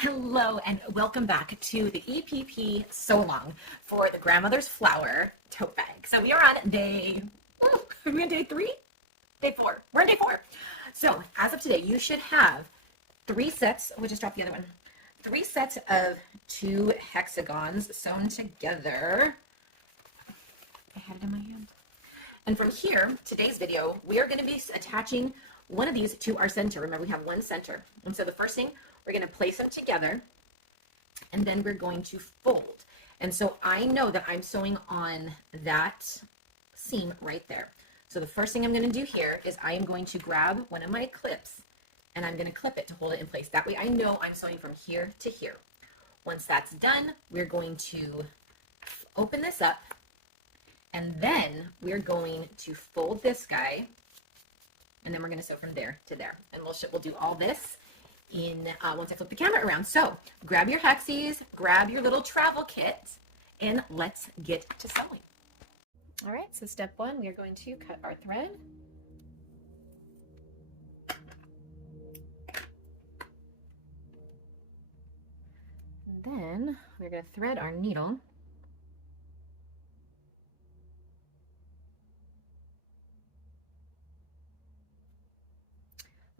Hello and welcome back to the EPP So Long for the Grandmother's Flower tote bag. So we are on are we on day 3? Day 4. We're on day 4. So as of today, you should have 3 sets. We'll just drop the other one. 3 sets of 2 hexagons sewn together. I had it in my hand. And from here, today's video, we are going to be attaching one of these to our center. Remember, we have one center. And so the first thing, we're going to place them together, and then we're going to fold. And so I know that I'm sewing on that seam right there. So the first thing I'm going to do here is I am going to grab one of my clips, and I'm going to clip it to hold it in place. That way I know I'm sewing from here to here. Once that's done, we're going to open this up, and then we're going to fold this guy, and then we're going to sew from there to there. And we'll do all this in once I flip the camera around. So grab your hexies, grab your little travel kit, and let's get to sewing. All right, so step 1, we are going to cut our thread. And then we're going to thread our needle.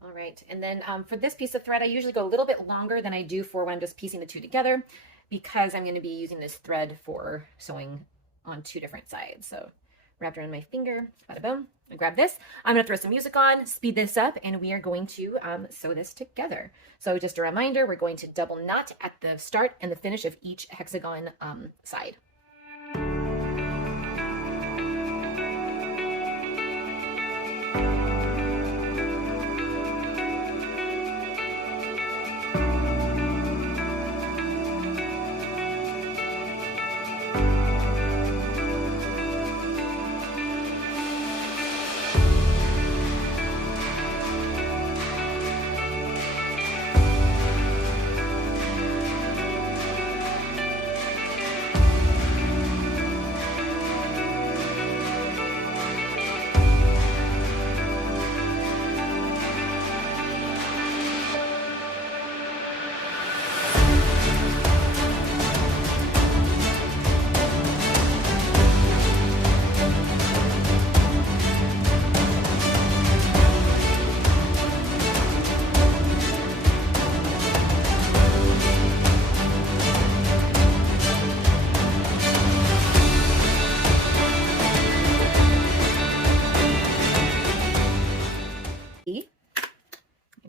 All right, and then for this piece of thread, I usually go a little bit longer than I do for when I'm just piecing the two together, because I'm going to be using this thread for sewing on 2 different sides. So wrapped around my finger, bada boom. I grab this. I'm going to throw some music on, speed this up, and we are going to sew this together. So just a reminder, we're going to double knot at the start and the finish of each hexagon side.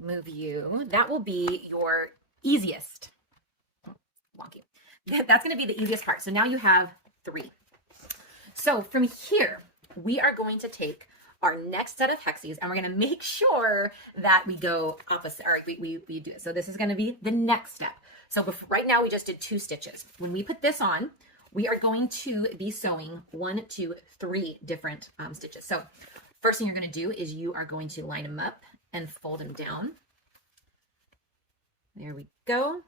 Move you. That will be your easiest. Wonky. That's going to be the easiest part. So now you have 3. So from here, we are going to take our next set of hexies, and we're going to make sure that we go opposite, or we do it. So this is going to be the next step. So right now we just did 2 stitches. When we put this on, we are going to be sewing 1, 2, 3 different stitches. So first thing you're going to do is you are going to line them up and fold them down. There we go.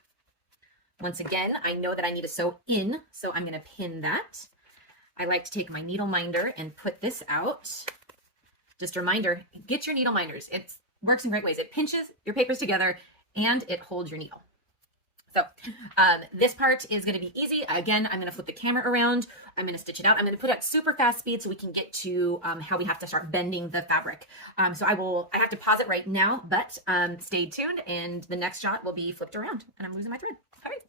Once again, I know that I need to sew in, so I'm going to pin that. I like to take my needle minder and put this out. Just a reminder, get your needle minders. It works in great ways. It pinches your papers together and it holds your needle. So this part is going to be easy. Again, I'm going to flip the camera around. I'm going to stitch it out. I'm going to put it at super fast speed so we can get to how we have to start bending the fabric. So I have to pause it right now, but stay tuned, and the next shot will be flipped around, and I'm losing my thread. All right.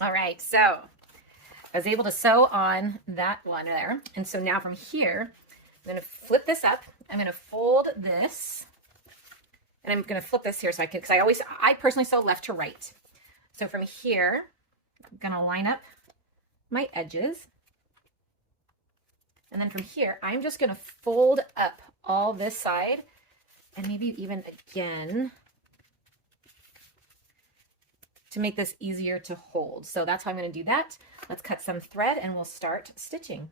All right, so I was able to sew on that one there. And so now from here, I'm going to flip this up. I'm going to fold this, and I'm going to flip this here so I can, because I personally sew left to right. So from here, I'm going to line up my edges. And then from here, I'm just going to fold up all this side, and maybe even again to make this easier to hold. So that's how I'm going to do that. Let's cut some thread and we'll start stitching.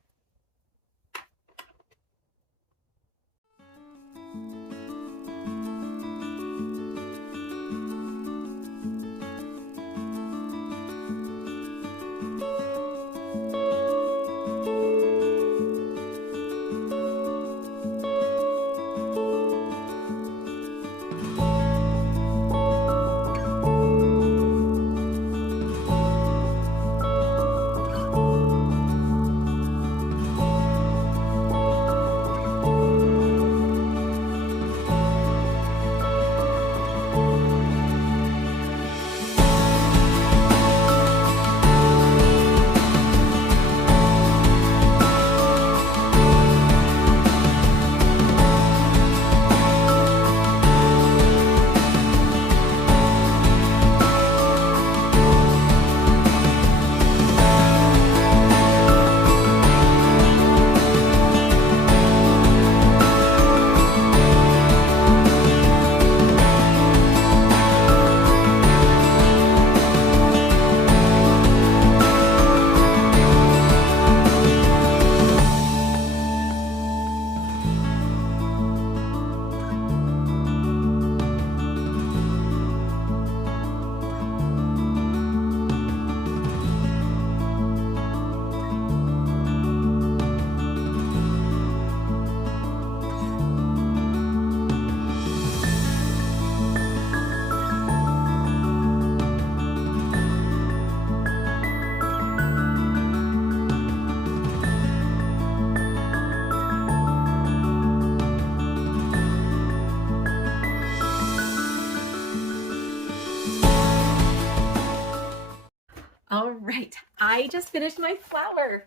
All right, I just finished my flower.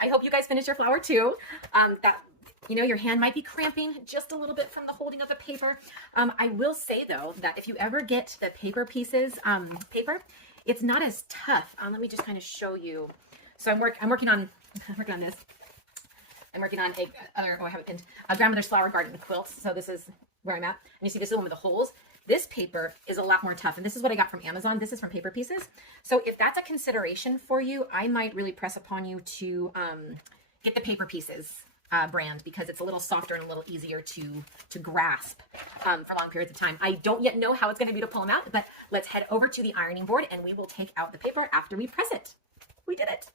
I hope you guys finished your flower too. Your hand might be cramping just a little bit from the holding of the paper. I will say though that if you ever get the paper pieces, it's not as tough. Let me just kind of show you. So I'm working on this. I'm working on I have it pinned, a grandmother's flower garden quilt. So this is where I'm at. And you see this is the one with the holes. This paper is a lot more tough. And this is what I got from Amazon. This is from Paper Pieces. So if that's a consideration for you, I might really press upon you to get the Paper Pieces brand, because it's a little softer and a little easier to grasp for long periods of time. I don't yet know how it's going to be to pull them out, but let's head over to the ironing board and we will take out the paper after we press it. We did it.